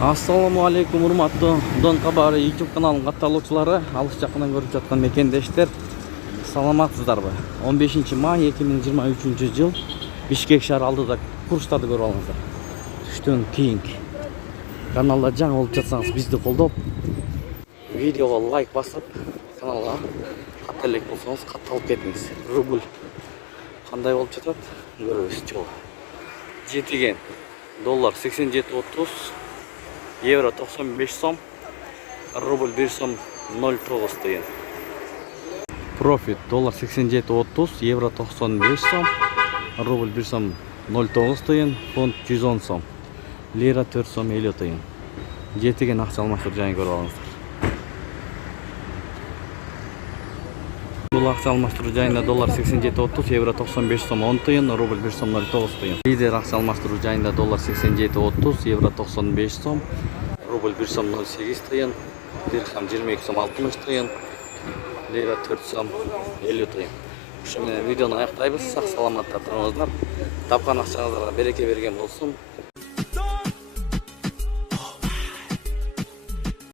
Assalamu alaikum, урматтуу Дон Кабары YouTube каналынын катталуучулары, алыс жакындан көрүп жаткан мекендештер, саламатсыздарбы? 15 май 2023 жыл Бишкек шаар алдыда курстарды көрүп алыңыздар. Түштөн кийинки каналда жаңы болуп жатсаңыз бизди колдоп, видеого лайк басып, каналга катта элек болсоңуз катталып кетиңиз. Рубль кандай болуп жатат? Көрөбүз жол. Жетиген доллар 87.30, евро 95 сом, рубль 1 сом 0.9 тыйын. Профит доллар 87.30, евро 95 сом, рубль 1 сом 0.9 тыйын, фунт 110 сом, лира 4 сом 50 тыйын. Жетиген акча алмаштыруу жайын көрүп алыңыздар. Бул акча алмаштыруу жайында доллар 87.30, евро 95 сом 10 тыйын, рубль 1 сом 0.9 тыйын. Лидер акча алмаштыруу жайында доллар 87.30, евро 95 сом, рубль 1 сом 0.8 тыйын, дирхам 22 сом 60 тыйын, лира 4 сом 50 тыйын. Ушу менен видеону аяктайбыз. Сак саламатта туруңуздар. Тапкан акчаңыздарга береке берген болсун.